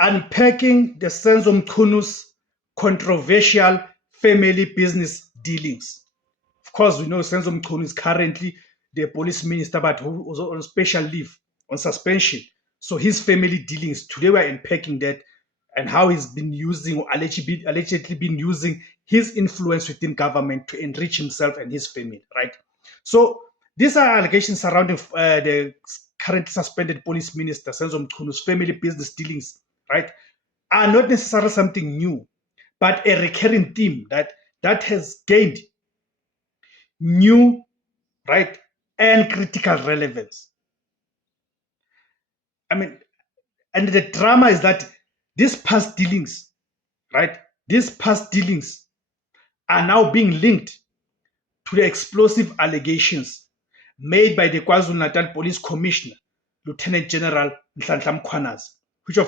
unpacking the Senzo Mchunu's controversial family business dealings. Of course, we know Senzo Mchunu is currently the police minister, but who was on special leave, on suspension. So his family dealings, today we're unpacking that and how he's been using or allegedly been using his influence within government to enrich himself and his family, right? So these are allegations surrounding the currently suspended police minister, Senzo Mchunu's family business dealings, right, are not necessarily something new, but a recurring theme that has gained new, right, and critical relevance. I mean, and the drama is that these past dealings, right, these past dealings are now being linked to the explosive allegations made by the KwaZulu-Natal Police Commissioner, Lieutenant General Nhlanhla Mkhwanazi,